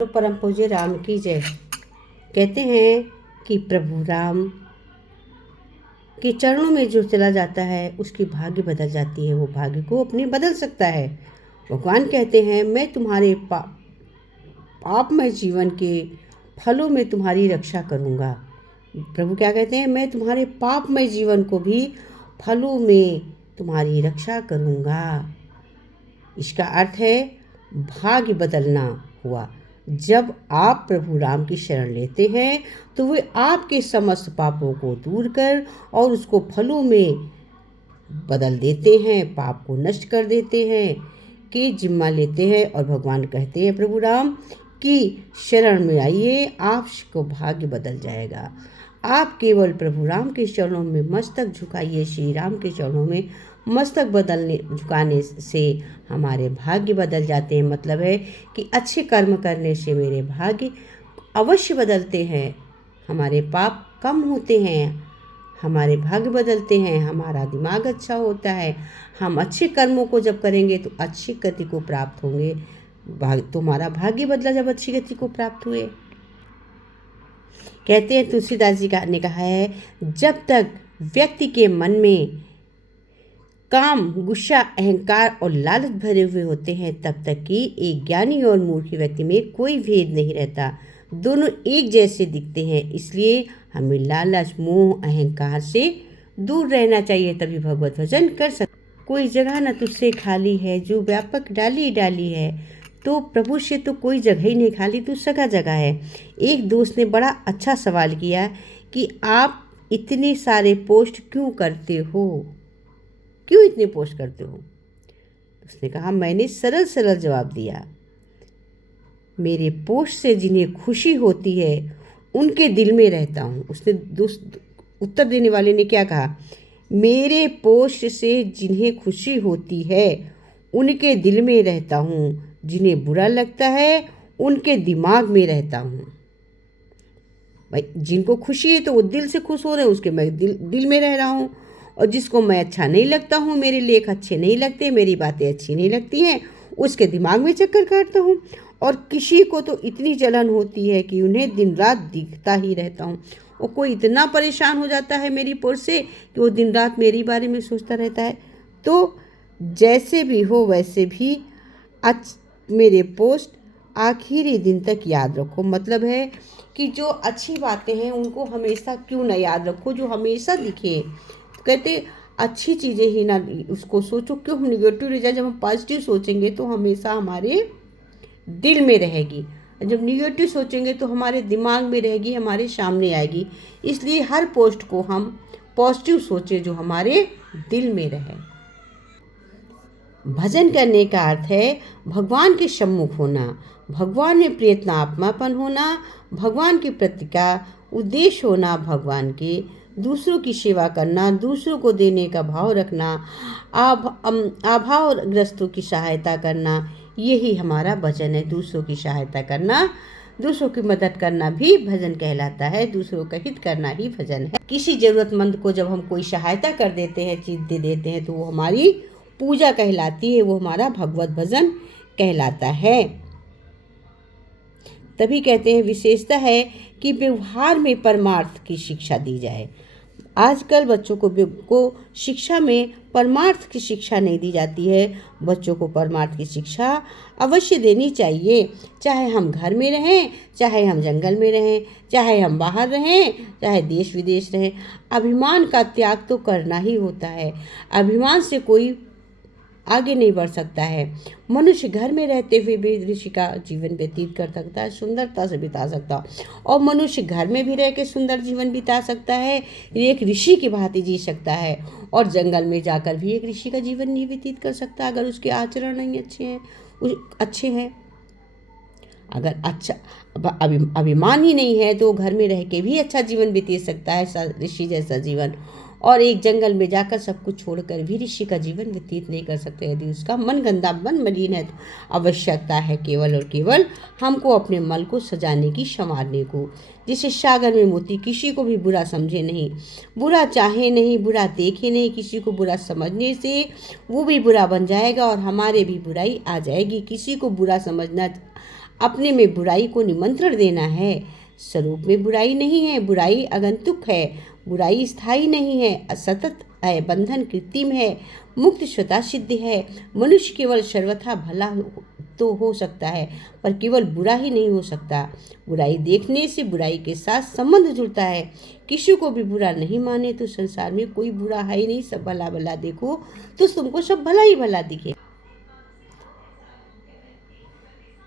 तो परम पूज्य राम की जय। कहते हैं कि प्रभु राम के चरणों में जो चला जाता है उसकी भाग्य बदल जाती है, वो भाग्य को अपनी बदल सकता है। भगवान कहते हैं मैं तुम्हारे पापमय जीवन के फलों में तुम्हारी रक्षा करूँगा। प्रभु क्या कहते हैं, मैं तुम्हारे पापमय जीवन को भी फलों में तुम्हारी रक्षा करूँगा। इसका अर्थ है भाग्य बदलना हुआ। जब आप प्रभु राम की शरण लेते हैं तो वे आपके समस्त पापों को दूर कर और उसको फलों में बदल देते हैं, पाप को नष्ट कर देते हैं, कि जिम्मा लेते हैं। और भगवान कहते हैं प्रभु राम की शरण में आइए, आपको भाग्य बदल जाएगा। आप केवल प्रभु राम के चरणों में मस्तक झुकाइए। श्री राम के चरणों में मस्तक झुकाने से हमारे भाग्य बदल जाते हैं। मतलब है कि अच्छे कर्म करने से मेरे भाग्य अवश्य बदलते हैं, हमारे पाप कम होते हैं, हमारे भाग्य बदलते हैं, हमारा दिमाग अच्छा होता है। हम अच्छे कर्मों को जब करेंगे तो अच्छी गति को प्राप्त होंगे। तुम्हारा भाग्य बदला जब अच्छी गति को प्राप्त हुए। कहते हैं तुलसीदास जी ने कहा है, जब तक व्यक्ति के मन में काम, गुस्सा, अहंकार और लालच भरे हुए होते हैं तब तक कि एक ज्ञानी और मूर्ख व्यक्ति में कोई भेद नहीं रहता, दोनों एक जैसे दिखते हैं। इसलिए हमें लालच, मोह, अहंकार से दूर रहना चाहिए, तभी भगवत भजन कर सकते। कोई जगह न तुझसे खाली है, जो व्यापक डाली डाली है। तो प्रभु से तो कोई जगह ही नहीं खाली, तो सगा जगह है। एक दोस्त ने बड़ा अच्छा सवाल किया कि आप इतने सारे पोस्ट क्यों करते हो, क्यों इतने पोस्ट करते हो? उसने कहा, मैंने सरल सरल जवाब दिया, मेरे पोस्ट से जिन्हें खुशी होती है उनके दिल में रहता हूँ। उसने उत्तर देने वाले ने क्या कहा, मेरे पोस्ट से जिन्हें खुशी होती है उनके दिल में रहता हूँ, जिन्हें बुरा लगता है उनके दिमाग में रहता हूँ। भाई, जिनको खुशी है तो वो दिल से खुश हो रहे हैं, उसके मैं दिल में रह रहा हूँ। और जिसको मैं अच्छा नहीं लगता हूँ, मेरे लेख अच्छे नहीं लगते, मेरी बातें अच्छी नहीं लगती हैं, उसके दिमाग में चक्कर काटता हूँ। और किसी को तो इतनी जलन होती है कि उन्हें दिन रात दिखता ही रहता हूँ। और कोई इतना परेशान हो जाता है मेरी पोस्ट से कि वो दिन रात मेरी बारे में सोचता रहता है। तो जैसे भी हो वैसे भी मेरे पोस्ट आखिरी दिन तक याद रखो। मतलब है कि जो अच्छी बातें हैं उनको हमेशा क्यों ना याद रखो, जो हमेशा दिखे। तो कहते अच्छी चीज़ें ही ना उसको सोचो, क्यों निगेटिव रह जाए। जब हम पॉजिटिव सोचेंगे तो हमेशा हमारे दिल में रहेगी, जब निगेटिव सोचेंगे तो हमारे दिमाग में रहेगी, हमारे सामने आएगी। इसलिए हर पोस्ट को हम पॉजिटिव सोचें जो हमारे दिल में रहे। भजन करने का अर्थ है भगवान के सम्मुख होना, भगवान में प्रयत्नात्मापन होना, भगवान के प्रति का उद्देश्य होना, भगवान के दूसरों की सेवा करना, दूसरों को देने का भाव रखना, अभावग्रस्तों की सहायता करना, यही हमारा भजन है। दूसरों की सहायता करना, दूसरों की मदद करना भी भजन कहलाता है। दूसरों का हित करना ही भजन है। किसी ज़रूरतमंद को जब हम कोई सहायता कर देते हैं, चीज़ दे देते हैं, तो वो हमारी पूजा कहलाती है, वो हमारा भगवत भजन कहलाता है। तभी कहते हैं विशेषता है कि व्यवहार में परमार्थ की शिक्षा दी जाए। आजकल बच्चों को शिक्षा में परमार्थ की शिक्षा नहीं दी जाती है। बच्चों को परमार्थ की शिक्षा अवश्य देनी चाहिए, चाहे हम घर में रहें, चाहे हम जंगल में रहें, चाहे हम बाहर रहें, चाहे देश विदेश रहें। अभिमान का त्याग तो करना ही होता है। अभिमान से कोई आगे नहीं बढ़ सकता है। मनुष्य घर में रहते हुए भी ऋषि का जीवन व्यतीत कर सकता है, सुंदरता से बिता सकता है। और मनुष्य घर में भी रह के सुंदर जीवन बिता सकता है, एक ऋषि की भांति जी सकता है। और जंगल में जाकर भी एक ऋषि का जीवन नहीं व्यतीत कर सकता अगर उसके आचरण नहीं अच्छे हैं। अगर अच्छा अभिमान ही नहीं है तो घर में रह के भी अच्छा जीवन बिता सकता है, ऋषि जैसा जीवन। और एक जंगल में जाकर सब कुछ छोड़कर भी ऋषि का जीवन व्यतीत नहीं कर सकते। यदि उसका मन गंदा, मन मलिन है, तो आवश्यकता है केवल और केवल हमको अपने मन को सजाने की, संवारने को। जैसे सागर में मोती, किसी को भी बुरा समझे नहीं, बुरा चाहे नहीं, बुरा देखे नहीं। किसी को बुरा समझने से वो भी बुरा बन जाएगा और हमारे भी बुराई आ जाएगी। किसी को बुरा समझना अपने में बुराई को निमंत्रण देना है। स्वरूप में बुराई नहीं है, बुराई आगंतुक है, बुराई स्थायी नहीं है, असतत है, बंधन कृत्रिम है, मुक्त स्वतः सिद्ध है। मनुष्य केवल सर्वथा भला तो हो सकता है, पर केवल बुरा ही नहीं हो सकता। बुराई देखने से बुराई के साथ संबंध जुड़ता है। किसी को भी बुरा नहीं माने तो संसार में कोई बुरा है ही नहीं। सब भला भला देखो तो तुमको सब भला ही भला दिखे।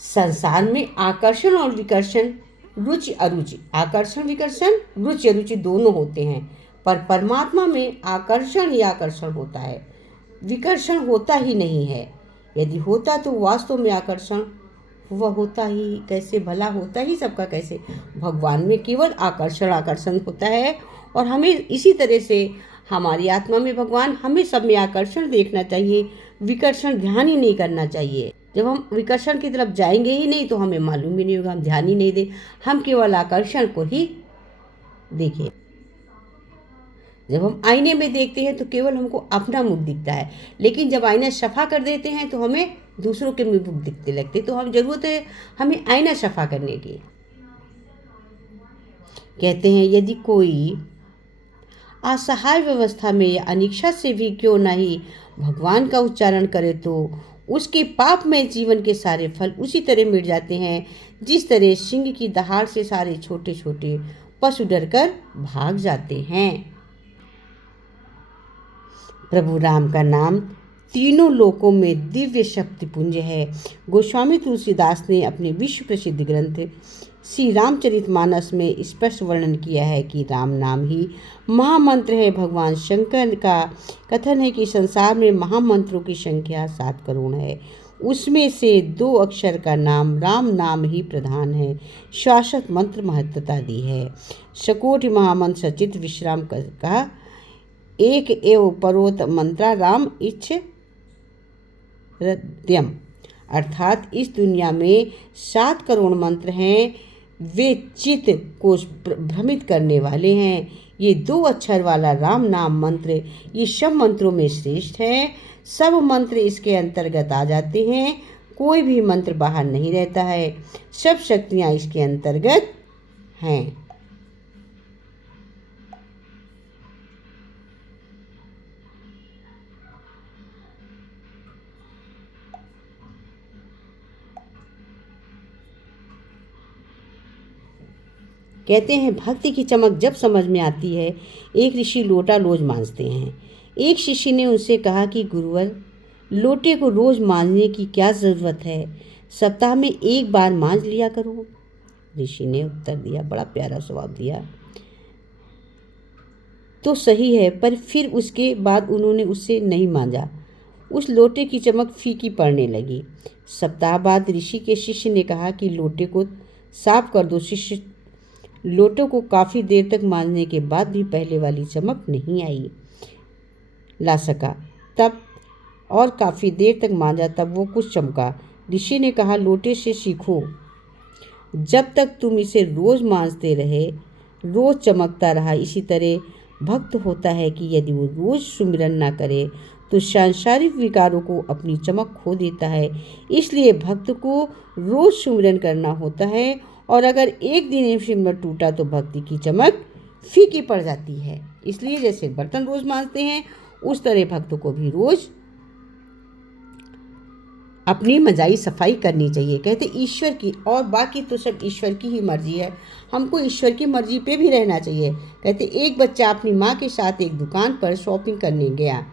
संसार में आकर्षण और विकर्षण, रुचि अरुचि, आकर्षण विकर्षण, रुचि अरुचि दोनों होते हैं, पर परमात्मा में आकर्षण ही आकर्षण होता है, विकर्षण होता ही नहीं है। यदि होता तो वास्तव में आकर्षण वह होता ही कैसे, भला होता ही सबका कैसे। भगवान में केवल आकर्षण आकर्षण होता है, और हमें इसी तरह से हमारी आत्मा में भगवान, हमें सब में आकर्षण देखना चाहिए, विकर्षण ध्यान ही नहीं करना चाहिए। जब हम विकर्षण की तरफ जाएंगे ही नहीं तो हमें मालूम भी नहीं होगा, हम ध्यान ही नहीं दें, हम केवल आकर्षण को ही देखें। जब हम आईने में देखते हैं तो केवल हमको अपना मुख दिखता है, लेकिन जब आईना सफ़ा कर देते हैं तो हमें दूसरों के मुख दिखते लगते। तो हम जरूरत है हमें आईना सफ़ा करने की। कहते हैं यदि कोई असहाय व्यवस्था में या अनिच्छा से भी क्यों नहीं भगवान का उच्चारण करे तो उसके पाप में जीवन के सारे फल उसी तरह मिट जाते हैं जिस तरह सिंह की दहाड़ से सारे छोटे छोटे पशु डरकर भाग जाते हैं। प्रभु राम का नाम तीनों लोकों में दिव्य शक्ति पुंज है। गोस्वामी तुलसीदास ने अपने विश्व प्रसिद्ध ग्रंथ श्री रामचरितमानस में स्पष्ट वर्णन किया है कि राम नाम ही महामंत्र है। भगवान शंकर का कथन है कि संसार में महामंत्रों की संख्या 7 करोड़ है, उसमें से 2 अक्षर का नाम राम नाम ही प्रधान है। शाश्वत मंत्र महत्वता दी है। शकोटि महामंत्र सचित विश्राम का एक एव परोत मंत्रा राम इच्छ हृदयम, अर्थात इस दुनिया में 7 करोड़ मंत्र हैं, वे चित्त को भ्रमित करने वाले हैं। ये 2 अक्षर वाला राम नाम मंत्र ये सब मंत्रों में श्रेष्ठ है। सब मंत्र इसके अंतर्गत आ जाते हैं, कोई भी मंत्र बाहर नहीं रहता है, सब शक्तियाँ इसके अंतर्गत हैं। कहते हैं भक्ति की चमक जब समझ में आती है, एक ऋषि लोटा रोज मांजते हैं। एक शिष्य ने उनसे कहा कि गुरुवर, लोटे को रोज मांजने की क्या ज़रूरत है, सप्ताह में 1 बार मांज लिया करो। ऋषि ने उत्तर दिया, बड़ा प्यारा जवाब दिया, तो सही है, पर फिर उसके बाद उन्होंने उससे नहीं मांजा। उस लोटे की चमक फीकी पड़ने लगी। सप्ताह बाद ऋषि के शिष्य ने कहा कि लोटे को साफ कर दो। शिष्य लोटों को काफ़ी देर तक मांजने के बाद भी पहले वाली चमक नहीं ला सका। तब और काफ़ी देर तक मांजा, तब वो कुछ चमका। ऋषि ने कहा, लोटे से सीखो, जब तक तुम इसे रोज़ मांजते रहे, रोज़ चमकता रहा। इसी तरह भक्त होता है कि यदि वो रोज़ सुमिरन ना करे तो सांसारिक विकारों को अपनी चमक खो देता है। इसलिए भक्त को रोज़ सुमिरन करना होता है, और अगर एक दिन सिमरन टूटा तो भक्ति की चमक फीकी पड़ जाती है। इसलिए जैसे बर्तन रोज मांजते हैं, उस तरह भक्तों को भी रोज अपनी मजाई सफाई करनी चाहिए। कहते ईश्वर की, और बाकी तो सब ईश्वर की ही मर्जी है, हमको ईश्वर की मर्जी पे भी रहना चाहिए। कहते एक बच्चा अपनी माँ के साथ एक दुकान पर शॉपिंग करने गया।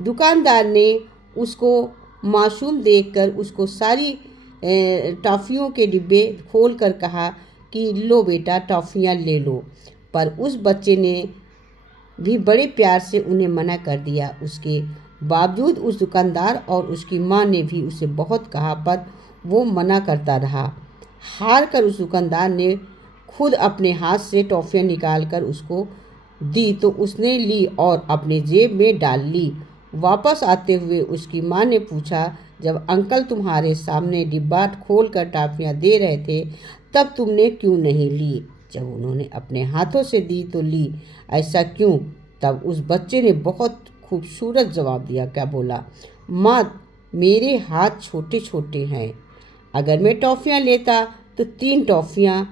दुकानदार ने उसको मासूम देखकर उसको सारी टॉफ़ियों के डिब्बे खोल कर कहा कि लो बेटा, टॉफ़ियाँ ले लो, पर उस बच्चे ने भी बड़े प्यार से उन्हें मना कर दिया। उसके बावजूद उस दुकानदार और उसकी माँ ने भी उसे बहुत कहा, पर वो मना करता रहा। हार कर उस दुकानदार ने खुद अपने हाथ से टॉफ़ियाँ निकाल कर उसको दी, तो उसने ली और अपने जेब में डाल ली। वापस आते हुए उसकी माँ ने पूछा, जब अंकल तुम्हारे सामने डिब्बा खोल कर टॉफ़ियाँ दे रहे थे, तब तुमने क्यों नहीं ली? जब उन्होंने अपने हाथों से दी तो ली, ऐसा क्यों? तब उस बच्चे ने बहुत खूबसूरत जवाब दिया। क्या बोला? माँ, मेरे हाथ छोटे छोटे हैं, अगर मैं टॉफ़ियाँ लेता तो 3 टॉफ़ियाँ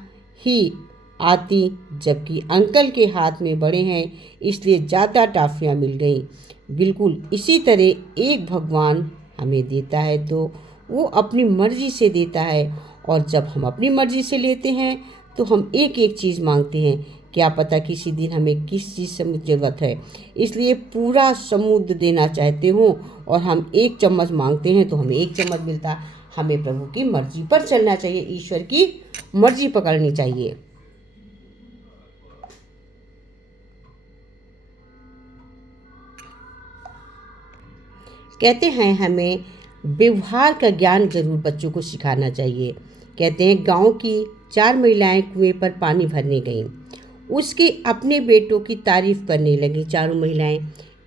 ही आती, जबकि अंकल के हाथ में बड़े हैं इसलिए ज़्यादा टॉफ़ियाँ मिल गई। बिल्कुल इसी तरह एक भगवान हमें देता है तो वो अपनी मर्ज़ी से देता है, और जब हम अपनी मर्ज़ी से लेते हैं तो हम एक एक चीज़ मांगते हैं। क्या पता किसी दिन हमें किस चीज़ से ज़रूरत है, इसलिए पूरा समुद्र देना चाहते हो और हम 1 चम्मच मांगते हैं तो हमें 1 चम्मच मिलता। हमें प्रभु की मर्जी पर चलना चाहिए, ईश्वर की मर्जी पकड़नी चाहिए। कहते हैं हमें व्यवहार का ज्ञान ज़रूर बच्चों को सिखाना चाहिए। कहते हैं गांव की 4 महिलाएं कुएं पर पानी भरने गईं। उसके अपने बेटों की तारीफ करने लगी चारों महिलाएं।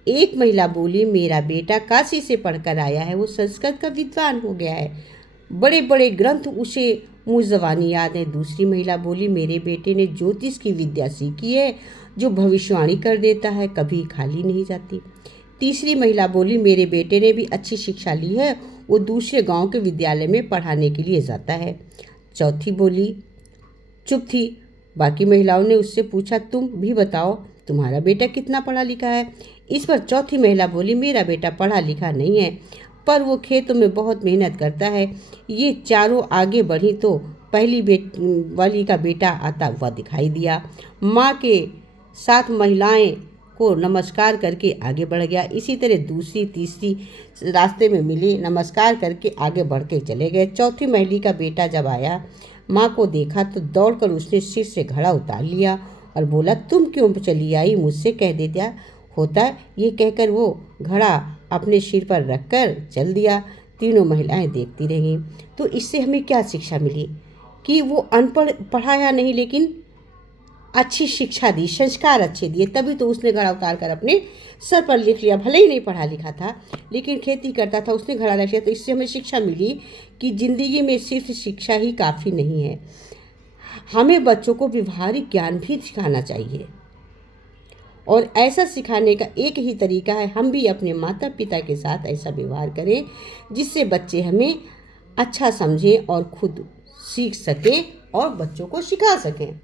एक महिला बोली, मेरा बेटा काशी से पढ़कर आया है, वो संस्कृत का विद्वान हो गया है, बड़े बड़े ग्रंथ उसे मुँह ज़बानी याद है। दूसरी महिला बोली, मेरे बेटे ने ज्योतिष की विद्या सीखी है, जो भविष्यवाणी कर देता है, कभी खाली नहीं जाती। तीसरी महिला बोली, मेरे बेटे ने भी अच्छी शिक्षा ली है, वो दूसरे गांव के विद्यालय में पढ़ाने के लिए जाता है। चौथी बोली चुप थी। बाकी महिलाओं ने उससे पूछा, तुम भी बताओ, तुम्हारा बेटा कितना पढ़ा लिखा है? इस पर चौथी महिला बोली, मेरा बेटा पढ़ा लिखा नहीं है, पर वो खेतों में बहुत मेहनत करता है। ये चारों आगे बढ़ी तो पहली वाली का बेटा आता हुआ दिखाई दिया। माँ के साथ महिलाएं को नमस्कार करके आगे बढ़ गया। इसी तरह दूसरी तीसरी रास्ते में मिली, नमस्कार करके आगे बढ़ के चले गए। चौथी महिला का बेटा जब आया, माँ को देखा तो दौड़कर उसने सिर से घड़ा उतार लिया और बोला, तुम क्यों चली आई, मुझसे कह देता होता। ये कहकर वो घड़ा अपने सिर पर रखकर चल दिया। तीनों महिलाएं देखती रहीं। तो इससे हमें क्या शिक्षा मिली कि वो अनपढ़ पढ़ाया नहीं, लेकिन अच्छी शिक्षा दी, संस्कार अच्छे दिए, तभी तो उसने घड़ा उतार कर अपने सर पर लिख लिया। भले ही नहीं पढ़ा लिखा था, लेकिन खेती करता था, उसने घड़ा रख लिया। तो इससे हमें शिक्षा मिली कि ज़िंदगी में सिर्फ शिक्षा ही काफ़ी नहीं है, हमें बच्चों को व्यवहारिक ज्ञान भी सिखाना चाहिए। और ऐसा सिखाने का एक ही तरीका है, हम भी अपने माता पिता के साथ ऐसा व्यवहार करें जिससे बच्चे हमें अच्छा समझें और खुद सीख सकें और बच्चों को सिखा सकें।